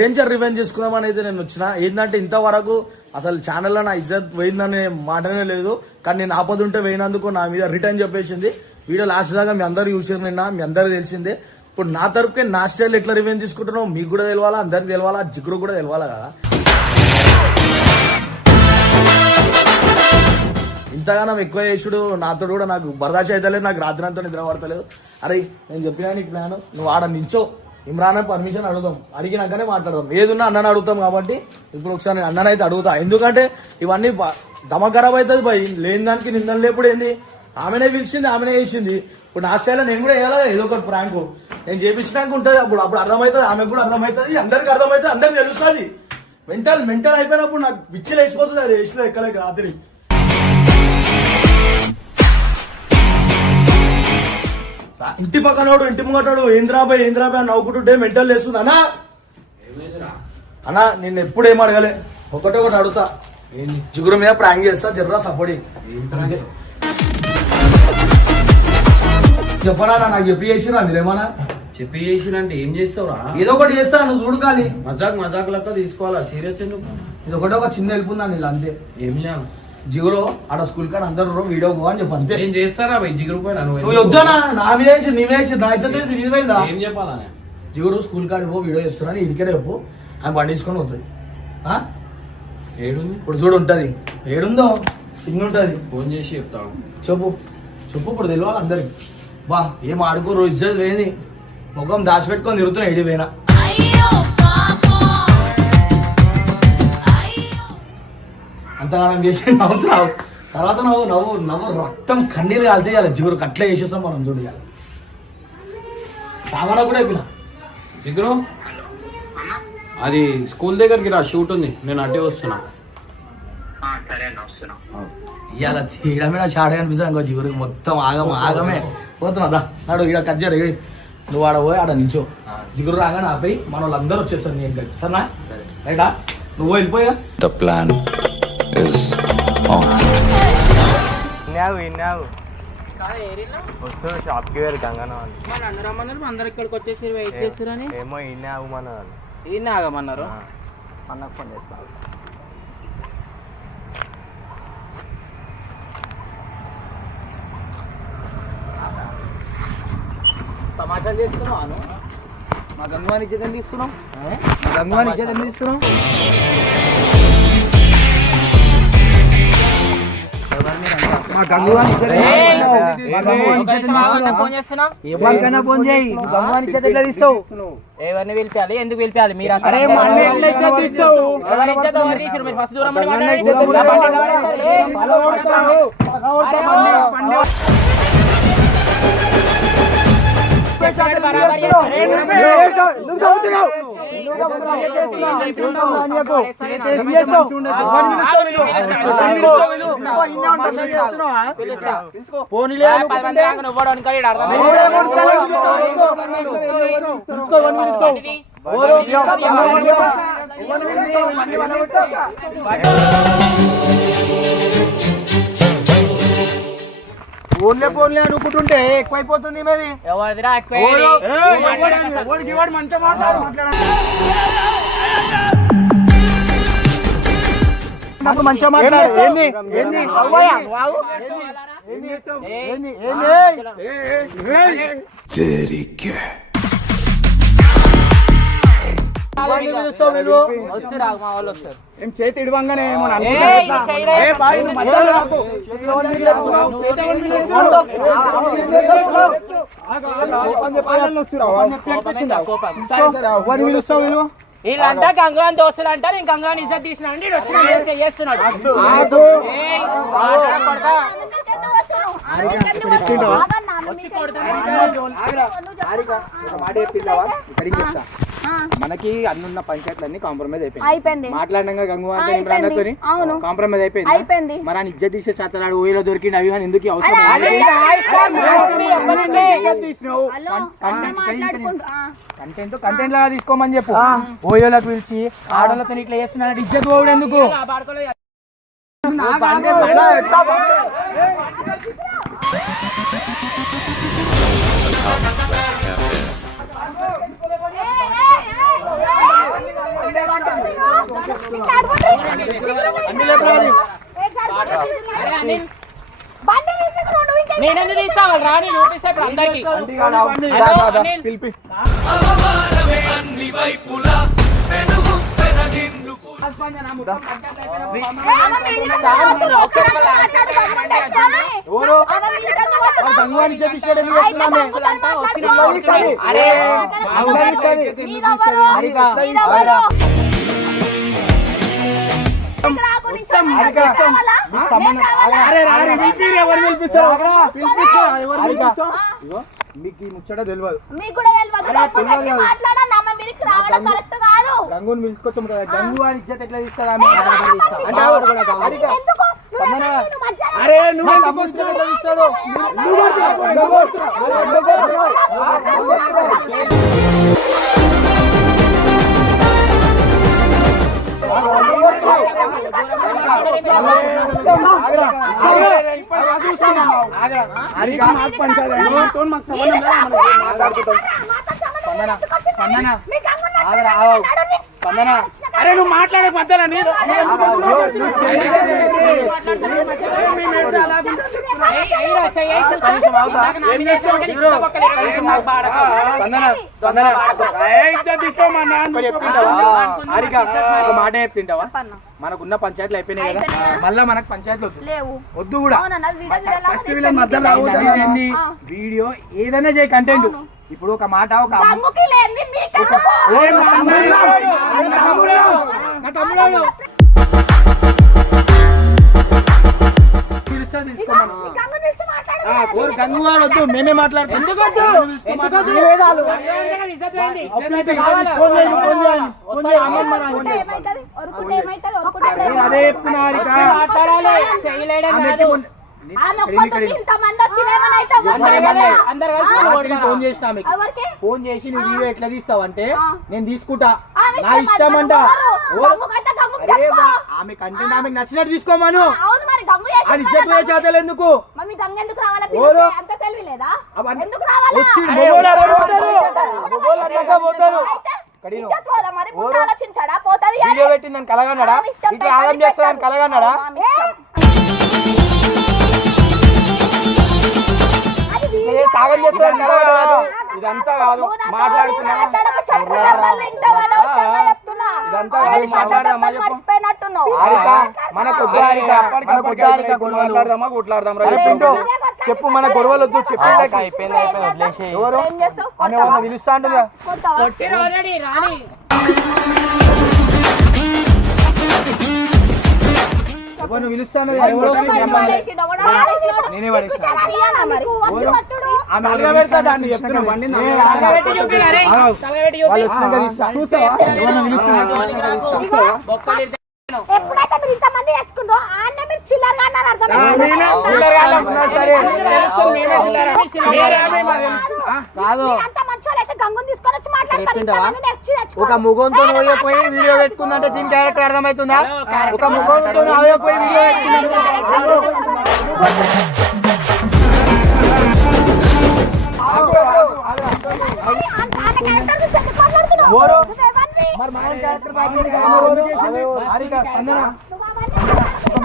Danger revenge చేసుకుందామని అయితే నేను వచ్చిన. ఏంటంటే ఇంతవరకు అసలు ఛానల్లో నా ఇజ్జత్ పోయిందనే మాటనే లేదు, కానీ నేను ఆపదుంటే పోయినందుకు నా మీద రిటర్న్ చెప్పేసింది. వీడియో లాస్ట్ దాకా మీ అందరూ చూసారు, నిన్న మీ అందరూ తెలిసిందే. ఇప్పుడు నా తరపుకే నా స్టైల్ ఎట్లా రివెంజ్ తీసుకుంటున్నావు మీకు కూడా తెలవాలా, అందరికి తెలవాలా, జిగురు కూడా తెలవాలా కదా. ఇంతగానం ఎక్కువ చేసుడు నాతో కూడా నాకు బర్దాష్ అయితే లేదు, నాకు రాత్రి అంతా నిద్ర పడతలేదు. అరే నేను చెప్పినా నీకు ప్లాన్, నువ్వు ఆడ నించో, ఇమ్రాన్ పర్మిషన్ అడుగుదాం, అడిగినాకనే మాట్లాడదాం. ఏదున్నా అన్నని అడుగుతాం కాబట్టి ఇప్పుడు ఒకసారి అన్ననైతే అడుగుతా. ఎందుకంటే ఇవన్నీ దమ ఖరాబ్ అవుతుంది భయ్. లేని దానికి నిందన లేపుడు ఏంది, ఆమెనే పిలిచింది, ఆమెనే చేసింది. ఇప్పుడు నా స్టైల్లో నేను కూడా వేయాలి ఏదో ఒకటి ప్రాంక్. నేను చేపించినాక ఉంటుంది, అప్పుడు అర్థమవుతుంది, ఆమెకు కూడా అర్థమవుతుంది, అందరికి అర్థమవుతుంది, అందరికి తెలుస్తుంది. మెంటల్ అయిపోయినప్పుడు నాకు పిచ్చిలు వేసిపోతుంది, అది వేసిన ఎక్కలేక రాత్రి. ఇంటి పక్కనోడు ఇంటి ముంగటాడు ఏంద్రాబాయ్ అని నవ్వుకుంటుంటే మెంటల్ వేస్తుంది. అన్నా నిన్ను ఎప్పుడు ఏం అడగలే, ఒకటి అడుగుతా, జిగురు మీద ప్రాంక్ చేస్తా, జర్రా సపోర్ట్ చెప్పనా. నాకు చెప్పి చేసిరా మీరేమన్నా? చెప్పి చేసినంటే ఏం చేస్తావురా? ఏదో ఒకటి చేస్తా, నువ్వు చూడకాలి. మజాక్ లెక్క తీసుకోవాలా, సీరియస్ ఎందుకు? ఇది ఒక చిన్న వెళ్ళిపోందా నీళ్ళు అంతే. ఏం చేయాలి? జిగురు ఆడ స్కూల్ కాడ అందరూ వీడియో పో అని చెప్పి అంతే. ఏం చేస్తారా భయ్? జిగురు పోయినా నువ్వు వద్దానా? నా వేసి నీ వేసి నా ఇచ్చేదా? ఏం చెప్పాలా? జిగురు స్కూల్ కాడ పో, వీడియో చేస్తున్నా ఇడికే చెప్పు, ఆమె పండించుకొని పోతుంది. ఏడుంది ఇప్పుడు చూడు ఉంటది, ఏడుందో కింద ఉంటది. ఫోన్ చేసి చెప్తావు. చెప్పు ఇప్పుడు తెలియాలి అందరికి. బా ఏం ఆడుకోరు, ఇజ్జత్ వేది, ముఖం దాచిపెట్టుకొని తిరుగుతున్నా ఏడి పోయినా. అంతగానం చేసి నవ్వుతున్నావు, తర్వాత నవ్వు రక్తం కన్నీళ్ళు కాలితే ఇవ్వాలి. జిగురు కట్లే చేసేస్తాం మనం చూడు. ఇవ్వాలి సామాన కూడా అయిపోయినా. జిగురు అది స్కూల్ దగ్గరికి రా, షూట్ ఉంది, నేను అట్టే వస్తున్నా. ఇవాళ తీయడమే షాడే అనిపిస్తుంది. ఇంకో జిగురికి మొత్తం ఆగమే పోతున్నా. నాడు ఇక్కడ కట్ చేయరు, నువ్వు ఆడ పోయి ఆడ నించో, జిగురు రాగానే ఆపై మన వాళ్ళందరూ వచ్చేస్తారు నీ దగ్గర. సరేనా? రైటా? నువ్వు వెళ్ళిపోయా. The plan is on. షాప్కి వేరు గంగన అందరు ఇక్కడికి వచ్చేసి వెయిట్ చేస్తారని ఏమో ఈయన ఆగమన్నా ఈయన ఆగమన్నారు. అన్నకు ఫోన్ చేస్తాను. తమాషాలు చేస్తున్నావు, మా గంగువాని ఇచ్చేదని తీస్తున్నావు, గంగువాని ఇచ్చేదని తీస్తున్నావు. ఎవరిని పిలిపాలి, ఎందుకు పిలిపాలి? మీరు ఫస్ట్ దూరం పోన్లే అనుకుంటుంటే ఎక్కువైపోతుంది మరి. ఎవరిదిరా మంచిగా మాట్లాడు. మంచిగా మాట్లాడు. ఏం చేతి ఇడవంగానే వీళ్ళంతా గంగాని దోస్తులు అంటారు. నేను గంగాని ఇజ్జత్ తీసినా అండి చేస్తున్నాడు. మనకి అన్నున్న పంచాయతీలన్నీ కాంప్రమైజ్ అయిపోయింది. మాట్లాడినాక గంగు కాంప్రమైజ్ అయిపోయింది. మరి ఆయన ఇజ్జత్ తీసే చేతలాడు ఓయిలో దొరికింది అవి కానీ ఎందుకు అవసరం? కంటెంట్ లాగా తీసుకోమని చెప్పు. ఓయోలకు పిలిచి ఆడోళ్ళతో ఇట్లా చేస్తున్నాడు, ఇజ్జత్ పోవడం ఎందుకు? నేనెందుకు తీసుకోవాలి రాని చూపిస్తే ఇప్పుడు అందరికి మీకు ఈ ముచ్చట తెలియదు, మీకు కూడా తెలియదు. మాట్లాడాలి అమ్మ, మీరు రావడం కరెక్ట్ కాదు. గంగుని పిలుచుకొచ్చాం కదా, గంగు అని ఇజ్జత్ ఎట్లా తీస్తారా? అరే నువ్వు తమ్ముడు ఎట్లా తీస్తాడు? అరే నువ్వు మాట్లాడే పద్దరా? మాట చెప్తుంటావా? మనకున్న పంచాయతీలు అయిపోయినాయి కదా, మళ్ళా మనకు పంచాయతీలు వద్దు కూడా. వీడియో ఏదైనా చేయ కంటెంట్. ఇప్పుడు ఒక మాట ఒక గంగు వద్దు, మేమే మాట్లాడుతాం. అదే ఫోన్ చేసి నువ్వు వీడియో ఎట్లా తీస్తావు అంటే నేను తీసుకుంటా, నా ఇష్టం అంట. ఆమె కంటెంట్ ఆమెకు నచ్చినట్టు తీసుకోమను. అది చెప్పే చేతలు ఎందుకు? వీడియో పెట్టిందని కలగన్నాడా? ఇట్లా ఆగం చేస్తాడని కలగన్నాడా? సాగం చేస్తాడని కలగన్నాడు. ఇదంతా కాదు మాట్లాడుతున్నా, ఇదంతా కాదు మాట్లాడదామా చెప్పు. చెప్పు, మన గొడవలు వద్దు. చెప్పి ఎవరు అని పిలుస్తా అంటుందా? నువ్వు పిలుస్తాను, నేనే దాన్ని చెప్తున్నా. వాళ్ళు వచ్చినాక చూసావా? ఎప్పుడైతే మీరు ఇంతమంది తెచ్చుకుంటారో ఆడనే మీరు చిల్లరగా అన్నారు అర్థం కాదు. మంచోళ్ళైతే గంగుని తీసుకొని వచ్చి మాట్లాడతారు. ఒక ముఖంతో పోయి వీడియో పెట్టుకుందంటే దీని క్యారెక్టర్ అర్థమవుతుందా? ఒక ముఖంతో పోయి వీడియో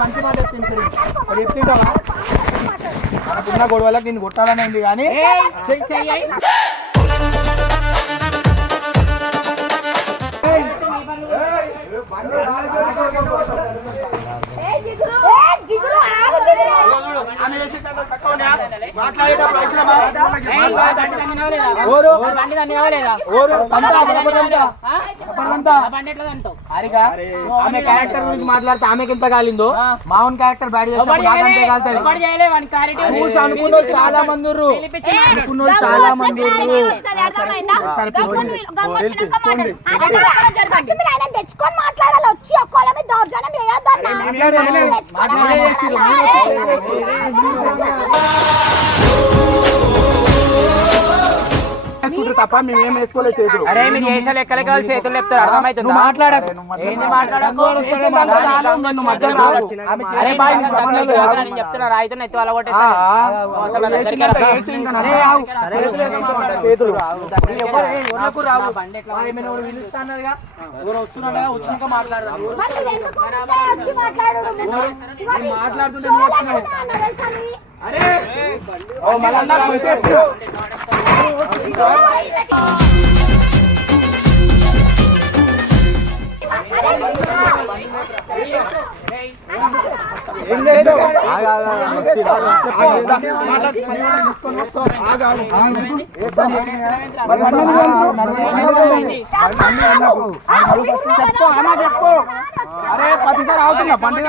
మంచి మాట చెప్తుంటావా? మనకున్న గొడవలకు నేను కొట్టాలని ఉంది కానీ ఆమె క్యారెక్టర్ గురించి మాట్లాడితే ఆమెకి ఎంత కాలిందో మావన్ క్యారెక్టర్ బ్యాడ్ చేస్తే అనుకున్న చాలా మంది చాలా మంది తెచ్చుకొని మాట్లాడాలి. వచ్చి ఒక్కళ్ళ మీద దౌర్జన్యం వేసుకుంటారు తప్ప మేము ఏం వేసుకోలేదు చేతులు. అరే మీరు చేసే లెక్కలకి వాళ్ళు చేతులు లేపుతారు అర్థమవుతుందా? మాట్లాడకు ఏంది మాట్లాడకు అరే బాయ్ నేను చెప్తున్నా రాయితే ఎత్తు అలా కొట్టేస్తాను వచ్చినాక మాట్లాడదాం. మాట్లాడుతుంటే అరే ప్రతిసారి అవుతున్నా బండి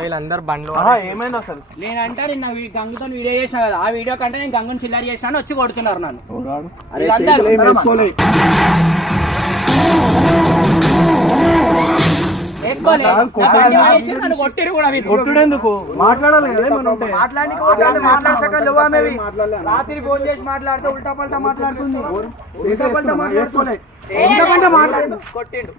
వీళ్ళందరూ బండ్లు ఏమైంది అసలు? నేనంటే నిన్న గంగుతో వీడియో చేసిన కదా, ఆ వీడియో కంటే నేను గంగుని చిల్లర చేసినా వచ్చి కొడుతున్నారు నన్ను. కొట్టుడెందుకు మాట్లాడాలి కదా రాత్రి ఫోన్ చేసి మాట్లాడితే ఉల్టా పల్టా మాట్లాడుతుంది. కొట్టిండు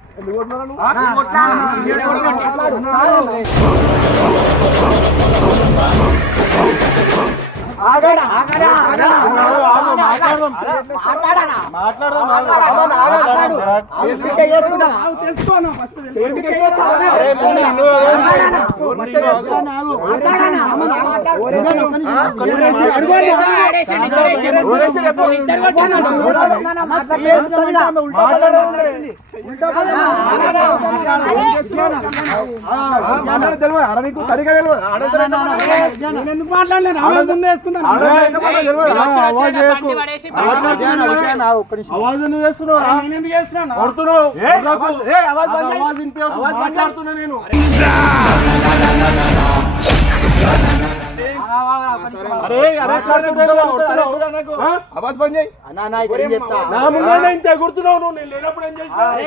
ఇంత గుర్తున్నావు నువ్వు, నేను లేనప్పుడు ఏం చేస్తాను?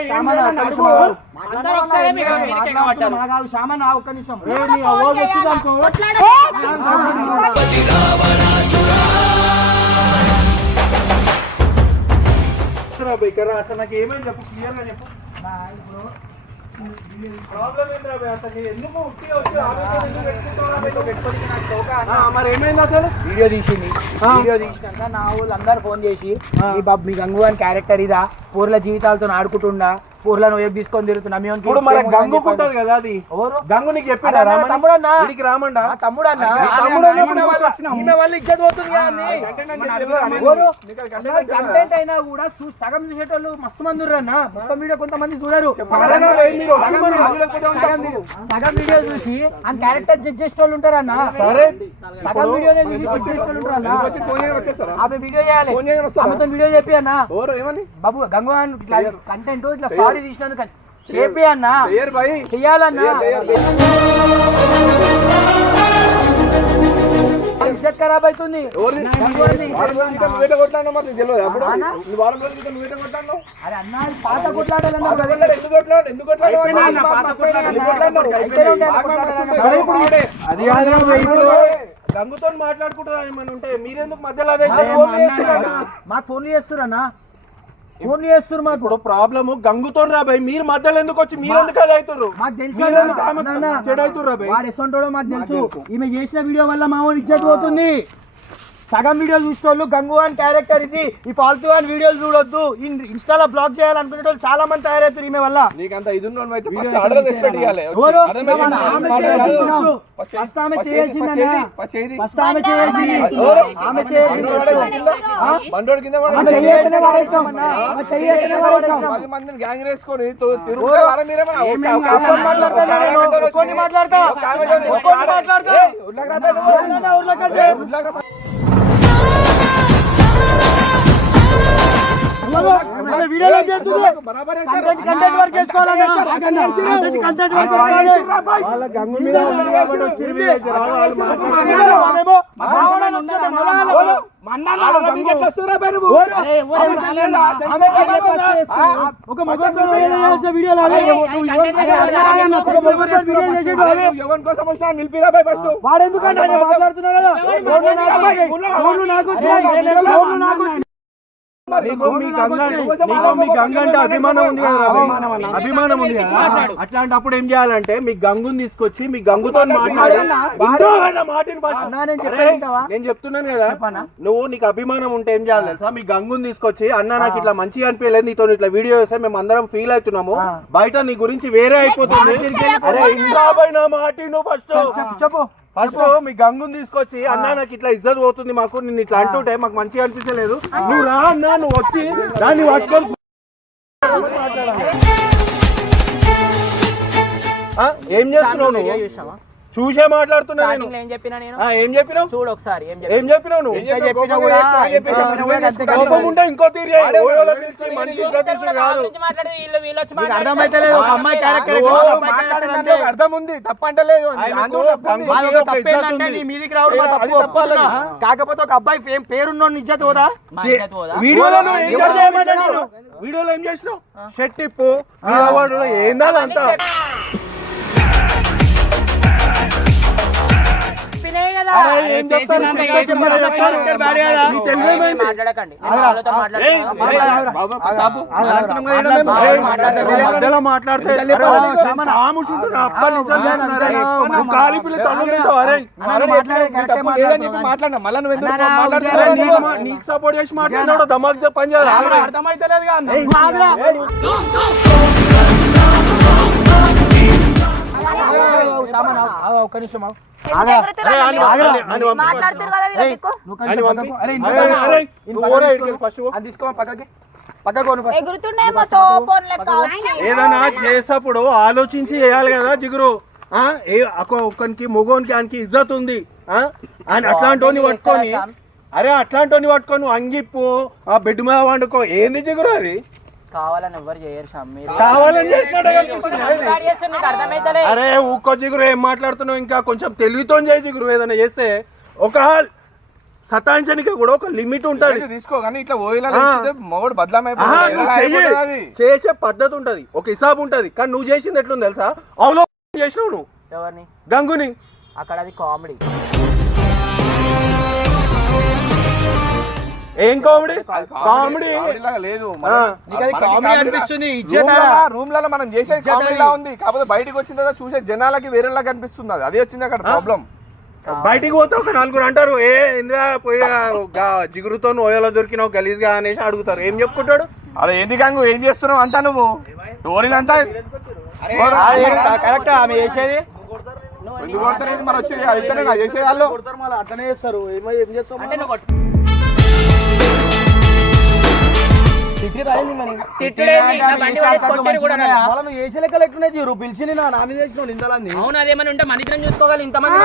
సామాన్ ఒక్క నిమిషం అసలు నాకు ఏమైంది చెప్పు, క్లియర్ గా చెప్పు. ప్రాబ్లం ఏంద్రా అసలు ఎందుకు మరి ఏమైంది అసలు? వీడియో తీసింది. వీడియో తీసినాక నా వాళ్ళు అందరు ఫోన్ చేసి ఈ బాబు మీ గంగు అని క్యారెక్టర్ ఇదా, పూర్ల జీవితాలతో ఆడుకుంటుండా, పూర్లను వేపు తీసుకొని తిరుగుతున్నా. ఇప్పుడు మన గంగుకుంటది కదా, అది గంగు నీకు చెప్పినా తమ్ముడన్నా రామండా తమ్ముడన్నా వాళ్ళు ఇజ్జత్ పోతుంది కంటెంట్ అయినా కూడా సగం చూసేటోళ్ళు మస్తు మంది ఉర్రన్నా. మొత్తం వీడియో కొంతమంది చూడరు. సగం వీడియో చూసి ఆ క్యారెక్టర్ జడ్జ్ చేసేటోళ్ళు ఉంటారన్నా. సగం వీడియోనే చూసి జడ్జ్ చేసేటోళ్ళు ఉంటారన్నా. ఆమె వీడియో చేయాలి, ఆమెతో వీడియో చెప్పి అన్నా బాబు గంగు కంటెంట్ ఇట్లా సారీ తీసినందుకు చెప్పి అన్నా చెయ్యాలన్నా. ఇజ్జత్ ఖరాబ్ అవుతుంది. అరే అన్నా పాత కొట్లాడాలన్నా గంగుతో మాట్లాడుకుంటా ఏమైనా ఉంటే మీరెందుకు మధ్యలో మాకు ఫోన్లు చేస్తున్నా, ఫోన్ చేస్తున్నారు. మాకు ఇప్పుడు ప్రాబ్లమ్ గంగుతో రాబాయ్, మీరు మధ్యలో ఎందుకు వచ్చి మీరెందుకు అది అవుతారు? మాకు తెలుసు చెడు అవుతారు రాబాయ్. వాడు ఎసంటోడో మాకు తెలుసు. ఈమె చేసిన వీడియో వల్ల మా వాడు ఇజ్జత్ పోతుంది. సగం వీడియో చూసేటోళ్ళు గంగు అని క్యారెక్టర్ ఇది, ఈ ఫాల్తూ అని వీడియోలు చూడొద్దు, ఇన్స్టాలో బ్లాక్ చేయాలనుకునే వాళ్ళు చాలా మంది తయారవుతారు ఈమె వల్ల. నీకంత ఇది గ్యాంగ్ వేసుకొని వీడియోలో కంటెంట్ వర్క్ చేసుకోవాలన్నా కంటెంట్ వర్క్ వాళ్ళ గంగు మీద ఒక మగతో వీడియో వాడు ఎందుకంటే మాట్లాడుతున్నా కదా మీ గంగ అంటే అభిమానం ఉంది కదా, అభిమానం ఉంది కదా. అట్లాంటప్పుడు ఏం చేయాలంటే మీ గంగుని తీసుకొచ్చి మీ గంగుతో నేను చెప్తున్నాను కదా, నువ్వు నీకు అభిమానం ఉంటే ఏం చేయాలి తెలుసా, మీ గంగుని తీసుకొచ్చి అన్న నాకు ఇట్లా మంచిగా అనిపించలేదు, నీతో ఇట్లా వీడియో చేస్తే మేము అందరం ఫీల్ అవుతున్నాము, బయట నీ గురించి వేరే అయిపోతుంది. అరే ఇంకా పైన మాటి నువ్వు ఫస్ట్ చెప్పు. ఫస్ట్ మీ గంగుని తీసుకొచ్చి అన్న నాకు ఇట్లా ఇజ్జత్ పోతుంది, మాకు నిన్ను ఇట్లా అంటుంటే మాకు మంచిగా అనిపించలేదు, నువ్వు రా అన్న, నువ్వు వచ్చి దాన్ని పట్టుకొని ఏం చేస్తున్నావు నువ్వు? చూసే మాట్లాడుతున్నా నేను. ఏం చెప్పినా నేను? ఏం చెప్పినావు? చూడు ఒకసారి ఏం చెప్పినావు నువ్వు? కోపం ఉంటే ఇంకో తీరు అర్థం ఉంది, తప్పంటలేదు. మీదికి రావడం తప్పు ఒప్పుకుంటున్నా. కాకపోతే ఒక అబ్బాయి పేరున్న ఇజ్జత్ పోదా? వీడియోలో ఏం చేసినావు? షర్ట్ ఇప్పు ఏందా అంతా మధ్యలో మాట్లాడితే నీకు సపోర్ట్ చేసి మాట్లాడినాడు దమాక్ పని చేయాలి. అర్థమైతలేదు ఒక్క నిమిషం ఏదైనా చేసేప్పుడు ఆలోచించి చేయాలి కదా జిగురు. ఒక్కనికి మొగోనికి ఆయనకి ఇజ్జత్ ఉంది అని అట్లాంటి పట్టుకొని, అరే అట్లాంటి పట్టుకొని అంగిప్పు ఆ బెడ్ మీద వండుకో, ఏంది జిగురు అది? కావాలని ఎవరు చేయరు షమ్మీర్. కావాలని అరే ఊకో జిగురు, ఏం మాట్లాడుతున్నావు? ఇంకా కొంచెం తెలివితో చేయి జిగురు. ఏదైనా చేస్తే ఒక సతాయించడానికి కూడా ఒక లిమిట్ ఉంటుంది. తీసుకోగానే ఇట్లా మొగడు బదలామై చేసే పద్ధతి ఉంటది, ఒక హిసాబ్ ఉంటది. కానీ నువ్వు చేసింది ఎట్లుంది తెలుసా? అవలోకనం చేసినావు నువ్వు. ఎవరిని? గంగుని. అక్కడ అది కామెడీ. ఏం కామెడీ? కామెడీ లేదు, కామెడీ అనిపిస్తుంది. రూమ్ లలో మనం చేసేది కామెడీలా ఉంది, కాకపోతే బయటకు వచ్చిన తర్వాత చూసే జనాలకి వేరేలాగా అనిపిస్తుంది. అదే వచ్చింది అక్కడ ప్రాబ్లం. బయటికి పోతే ఒక నలుగురు అంటారు, ఏ ఇంద్రా పోయి జిగురుతో ఓయలో దొరికినావు గలీజ్ గా అనేసి అడుగుతారు. ఏం చెప్పుకుంటాడు? అరే ఏంది గంగు, ఏం చేస్తున్నావు అంతా నువ్వు? టోరీలంతా కరెక్ట్ ఆమె చేసేది ఎందుకు కొడతారు? మరి వచ్చేది అయితేనే నా చేసేది వాళ్ళు అట్లనే చేస్తారు. ఏం చేస్తావు? అవునదేమని ఉంటే మన ఇద్దరం చూసుకోవాలి. ఇంతమంది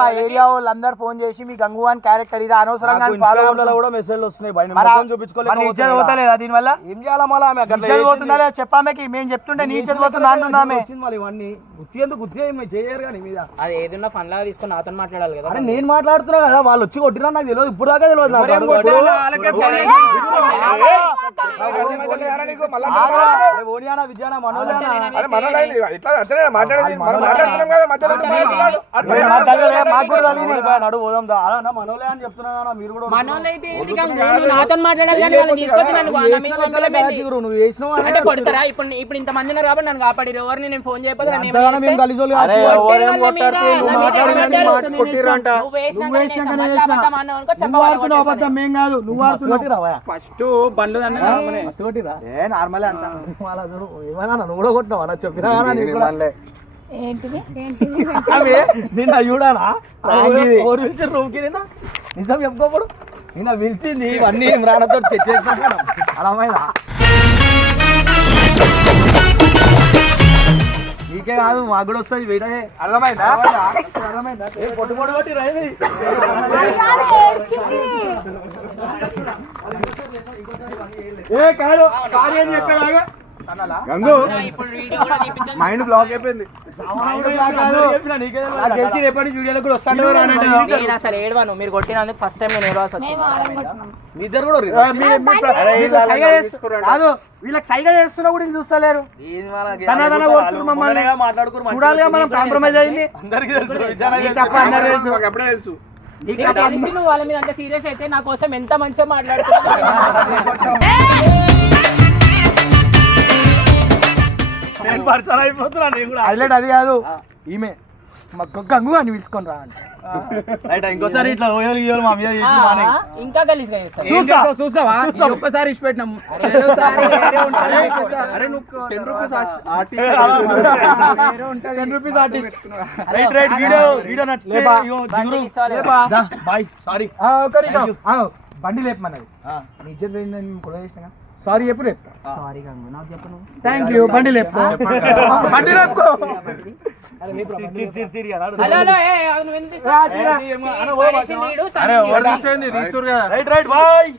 మా ఏరియా వాళ్ళందరూ ఫోన్ చేసి మీ గంగువాన్ క్యారెక్టర్ ఇది అనవసరంగా కూడా మెసేజ్ వస్తున్నాయి, చూపించుకోలేదు. దీనివల్ల ఏం చేయాలా? మళ్ళీ చెప్పామెకి మేము చెప్తుంటే నీ చదువుతుందా అంటున్నామే. ఇవన్నీ గుర్తు చేయరు కానీ మీద అది ఏదన్నా ఫన్ లాగా తీసుకుని నాతో మాట్లాడాలి కదా. నేను మాట్లాడుతున్నా కదా, వాళ్ళు వచ్చి కొట్టినా నాకు తెలియదు, ఇప్పుడు దాకా తెలియదు. నువ్వు చేసినావు అంటే కొడతారా? ఇప్పుడు ఇంత మంది ఉన్నారు కాబట్టి నన్ను కాపాడి ఎవరిని నేను ఫోన్ చేయకపోతే ఫస్ట్ బండ్లు నార్మల్ అంతా ఏమన్నా నువ్వు కూడా కొట్టినావా? చెప్పినా నిన్న చూడానా రూమ్కి నిజం చెప్పుకోకూడదు. నిన్న పిలిచింది ఇవన్నీ ఇమ్రాన్తో తెచ్చేసిన అర్థమైందా? నీకే నీకే కాదు మాకు కూడా వస్తుంది వీడే అర్థమైందా పొట్టు పొట్టు కొట్టి రైది ఏ కాదు కార్యం చెప్పేలాగా గంగు ఇప్పుడు వీడియో కూడా తీపించాలి. మైండ్ బ్లాక్ అయిపోయింది తెలిసి రేపటి వీడియోలో కూడా వస్తాడు నేను అసలు ఏడవాను మీరు కొట్టినందుకు ఫస్ట్ టైం నేను ఏడవాల్సి వచ్చింది. ఇద్దరు కూడా కాదు వీళ్ళకి సైగా చేస్తున్నా కూడా ఇది చూస్తలేరు మమ్మల్ని మాట్లాడుకున్నారు చూడాలిగా మనం కాంప్రమైజ్ అయింది అందరికీ తెలుసు నీకు తప్ప అందరికీ తెలుసు. అప్పుడే తెలుసు నీకు తెలిసి నువ్వు వాళ్ళ మీద అంత సీరియస్ అయితే నా కోసం ఎంత మంచిగా మాట్లాడుతున్నావు. నేను పరిచయం అయిపోతున్నా నేను కూడా హైలైట్ అది కాదు ఈమె మా గంగు అని పిలుచుకొని రా అంటే రైట్ ఇంకోసారి ఇట్లా ఓయలు గీయలు మా మీద చేసి మానే ఇంకా గలీజ్గా చేస్తాను. చూస్తావా ఒక్కసారి ఇచ్చి పెట్టినాము అరే నువ్వు 10 rupees artist right right video నచ్చితే ఇగో జిగురు బాయ్ సారీ బండి లేపమన్నది నిజం పోయిందని కూడా చేసినా సారీ చెప్పు రేపు సారీ గంగు నాకు చెప్పను థ్యాంక్ యూ బండి లేపు బండి లేపుకో హలో హలో ఏ నువ్వు ఎందుకు అరే తీస్తున్నావు? ఎవరు తీసేయండి రీసూర్ కదా రైట్ రైట్ బాయ్